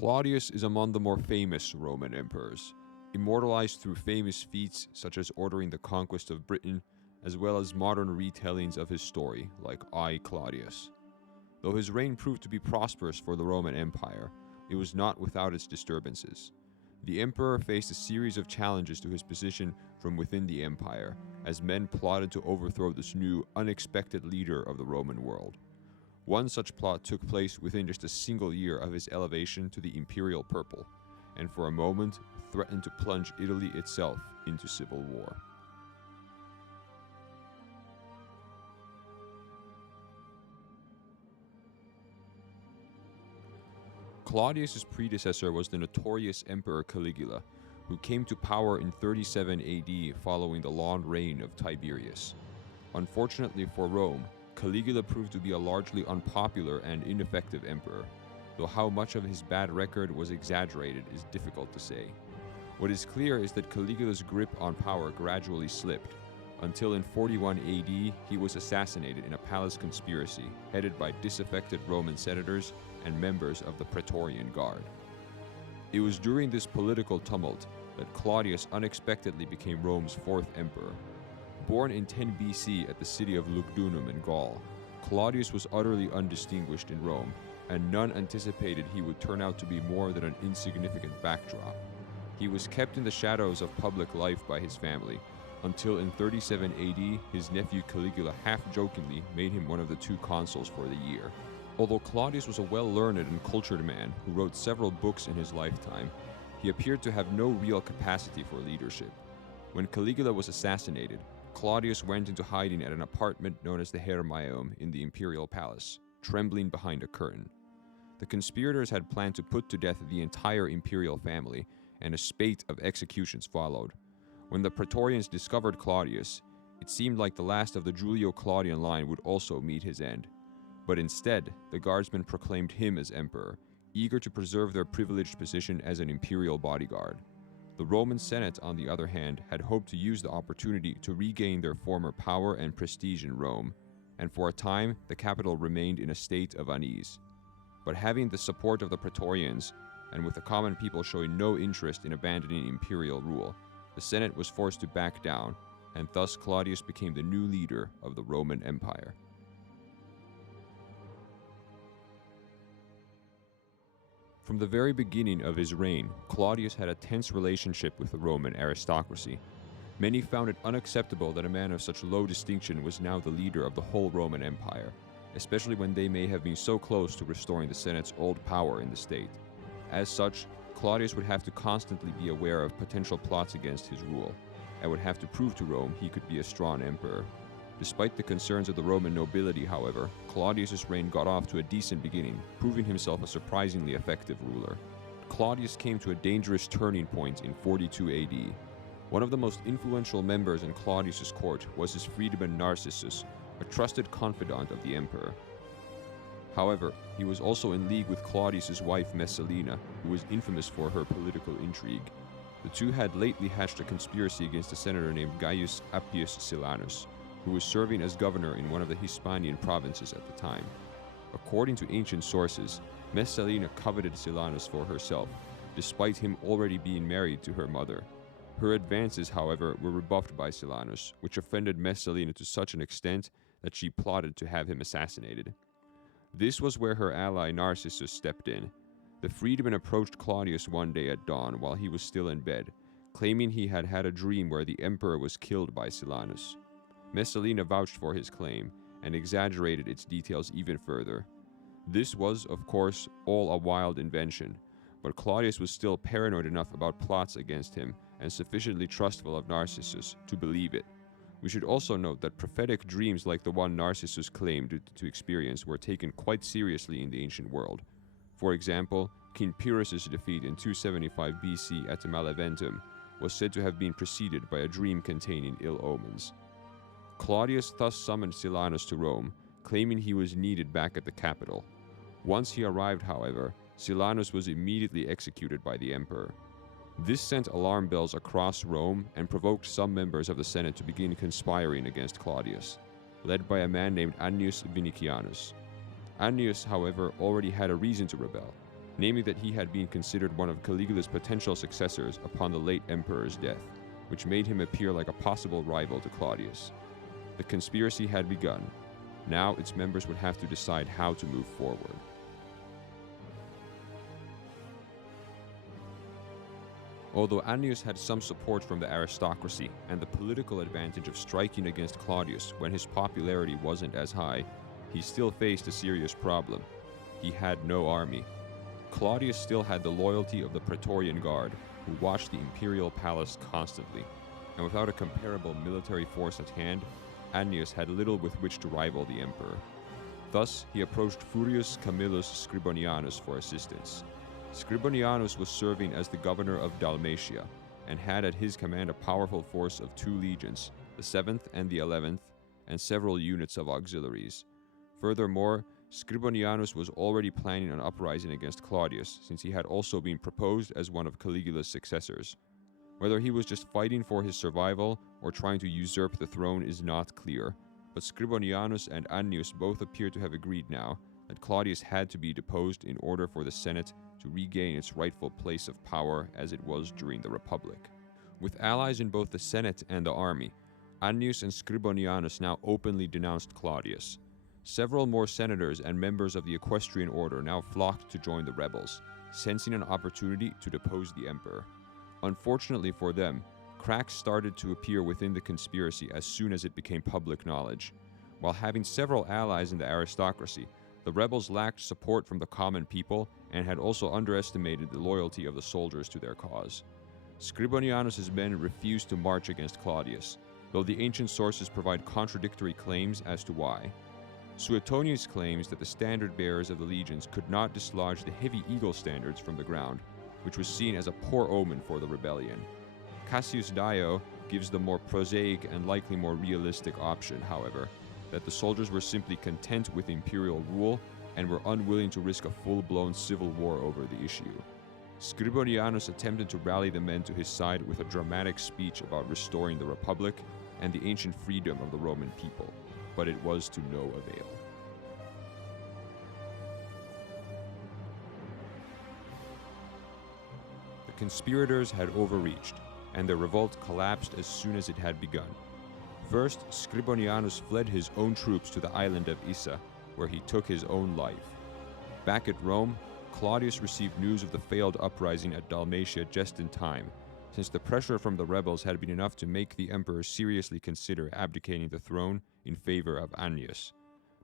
Claudius is among the more famous Roman emperors, immortalized through famous feats such as ordering the conquest of Britain, as well as modern retellings of his story, like I, Claudius. Though his reign proved to be prosperous for the Roman Empire, it was not without its disturbances. The emperor faced a series of challenges to his position from within the empire, as men plotted to overthrow this new, unexpected leader of the Roman world. One such plot took place within just a single year of his elevation to the imperial purple, and for a moment threatened to plunge Italy itself into civil war. Claudius's predecessor was the notorious Emperor Caligula, who came to power in 37 AD following the long reign of Tiberius. Unfortunately for Rome, Caligula proved to be a largely unpopular and ineffective emperor, though how much of his bad record was exaggerated is difficult to say. What is clear is that Caligula's grip on power gradually slipped, until in 41 AD he was assassinated in a palace conspiracy headed by disaffected Roman senators and members of the Praetorian Guard. It was during this political tumult that Claudius unexpectedly became Rome's fourth emperor. Born in 10 BC at the city of Lugdunum in Gaul, Claudius was utterly undistinguished in Rome, and none anticipated he would turn out to be more than an insignificant backdrop. He was kept in the shadows of public life by his family, until in 37 AD his nephew Caligula half-jokingly made him one of the two consuls for the year. Although Claudius was a well-learned and cultured man who wrote several books in his lifetime, he appeared to have no real capacity for leadership. When Caligula was assassinated, Claudius went into hiding at an apartment known as the Hermaeum in the imperial palace, trembling behind a curtain. The conspirators had planned to put to death the entire imperial family, and a spate of executions followed. When the Praetorians discovered Claudius, it seemed like the last of the Julio-Claudian line would also meet his end. But instead, the guardsmen proclaimed him as emperor, eager to preserve their privileged position as an imperial bodyguard. The Roman Senate, on the other hand, had hoped to use the opportunity to regain their former power and prestige in Rome, and for a time, the capital remained in a state of unease. But having the support of the Praetorians, and with the common people showing no interest in abandoning imperial rule, the Senate was forced to back down, and thus Claudius became the new leader of the Roman Empire. From the very beginning of his reign, Claudius had a tense relationship with the Roman aristocracy. Many found it unacceptable that a man of such low distinction was now the leader of the whole Roman Empire, especially when they may have been so close to restoring the Senate's old power in the state. As such, Claudius would have to constantly be aware of potential plots against his rule, and would have to prove to Rome he could be a strong emperor. Despite the concerns of the Roman nobility, however, Claudius's reign got off to a decent beginning, proving himself a surprisingly effective ruler. Claudius came to a dangerous turning point in 42 AD. One of the most influential members in Claudius's court was his freedman Narcissus, a trusted confidant of the emperor. However, he was also in league with Claudius's wife Messalina, who was infamous for her political intrigue. The two had lately hatched a conspiracy against a senator named Gaius Appius Silanus, who was serving as governor in one of the Hispanian provinces at the time. According to ancient sources, Messalina coveted Silanus for herself, despite him already being married to her mother. Her advances, however, were rebuffed by Silanus, which offended Messalina to such an extent that she plotted to have him assassinated. This was where her ally Narcissus stepped in. The freedman approached Claudius one day at dawn while he was still in bed, claiming he had had a dream where the emperor was killed by Silanus. Messalina vouched for his claim and exaggerated its details even further. This was, of course, all a wild invention, but Claudius was still paranoid enough about plots against him and sufficiently trustful of Narcissus to believe it. We should also note that prophetic dreams like the one Narcissus claimed to experience were taken quite seriously in the ancient world. For example, King Pyrrhus's defeat in 275 BC at Maleventum was said to have been preceded by a dream containing ill omens. Claudius thus summoned Silanus to Rome, claiming he was needed back at the capital. Once he arrived, however, Silanus was immediately executed by the emperor. This sent alarm bells across Rome and provoked some members of the Senate to begin conspiring against Claudius, led by a man named Annius Vinicianus. Annius, however, already had a reason to rebel. namely that he had been considered one of Caligula's potential successors upon the late emperor's death, which made him appear like a possible rival to Claudius. The conspiracy had begun. Now its members would have to decide how to move forward. Although Annius had some support from the aristocracy and the political advantage of striking against Claudius when his popularity wasn't as high, he still faced a serious problem. He had no army. Claudius still had the loyalty of the Praetorian Guard, who watched the imperial palace constantly, and without a comparable military force at hand, Annius had little with which to rival the emperor. Thus, he approached Furius Camillus Scribonianus for assistance. Scribonianus was serving as the governor of Dalmatia, and had at his command a powerful force of 2 legions, the 7th and the 11th, and several units of auxiliaries. Furthermore, Scribonianus was already planning an uprising against Claudius, since he had also been proposed as one of Caligula's successors. Whether he was just fighting for his survival or trying to usurp the throne is not clear, but Scribonianus and Annius both appear to have agreed now that Claudius had to be deposed in order for the Senate to regain its rightful place of power as it was during the Republic. With allies in both the Senate and the army, Annius and Scribonianus now openly denounced Claudius. Several more senators and members of the equestrian order now flocked to join the rebels, sensing an opportunity to depose the emperor. Unfortunately for them, cracks started to appear within the conspiracy as soon as it became public knowledge. While having several allies in the aristocracy, the rebels lacked support from the common people and had also underestimated the loyalty of the soldiers to their cause. Scribonianus's men refused to march against Claudius, though the ancient sources provide contradictory claims as to why. Suetonius claims that the standard bearers of the legions could not dislodge the heavy eagle standards from the ground, which was seen as a poor omen for the rebellion. Cassius Dio gives the more prosaic and likely more realistic option, however, that the soldiers were simply content with imperial rule and were unwilling to risk a full-blown civil war over the issue. Scribonianus attempted to rally the men to his side with a dramatic speech about restoring the Republic and the ancient freedom of the Roman people, but it was to no avail. The conspirators had overreached, and the revolt collapsed as soon as it had begun. First, Scribonianus fled his own troops to the island of Issa, where he took his own life. Back at Rome, Claudius received news of the failed uprising at Dalmatia just in time, since the pressure from the rebels had been enough to make the emperor seriously consider abdicating the throne in favor of Annius.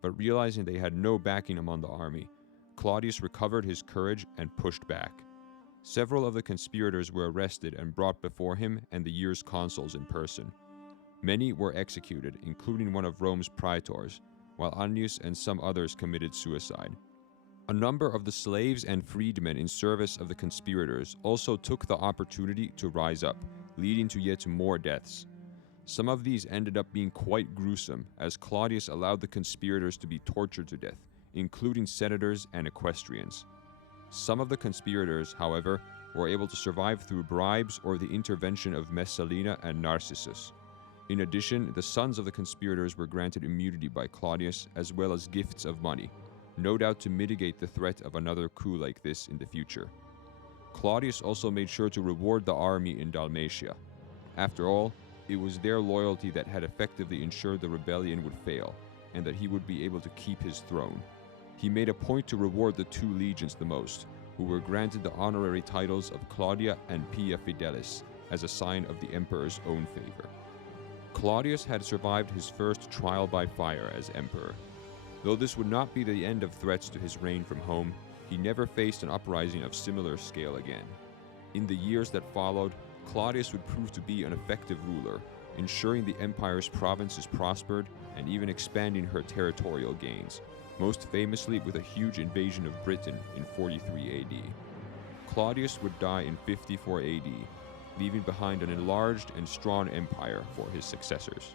But realizing they had no backing among the army, Claudius recovered his courage and pushed back. Several of the conspirators were arrested and brought before him and the year's consuls in person. Many were executed, including one of Rome's praetors, while Annius and some others committed suicide. A number of the slaves and freedmen in service of the conspirators also took the opportunity to rise up, leading to yet more deaths. Some of these ended up being quite gruesome, as Claudius allowed the conspirators to be tortured to death, including senators and equestrians. Some of the conspirators, however, were able to survive through bribes or the intervention of Messalina and Narcissus. In addition, the sons of the conspirators were granted immunity by Claudius, as well as gifts of money, no doubt to mitigate the threat of another coup like this in the future. Claudius also made sure to reward the army in Dalmatia. After all, it was their loyalty that had effectively ensured the rebellion would fail, and that he would be able to keep his throne. He made a point to reward the 2 legions the most, who were granted the honorary titles of Claudia and Pia Fidelis, as a sign of the emperor's own favor. Claudius had survived his first trial by fire as emperor. Though this would not be the end of threats to his reign from home, he never faced an uprising of similar scale again. In the years that followed, Claudius would prove to be an effective ruler, ensuring the empire's provinces prospered and even expanding her territorial gains, most famously with a huge invasion of Britain in 43 AD. Claudius would die in 54 AD, leaving behind an enlarged and strong empire for his successors.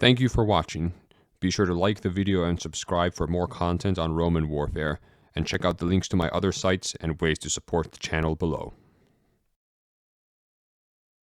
Thank you for watching. Be sure to like the video and subscribe for more content on Roman warfare, and check out the links to my other sites and ways to support the channel below.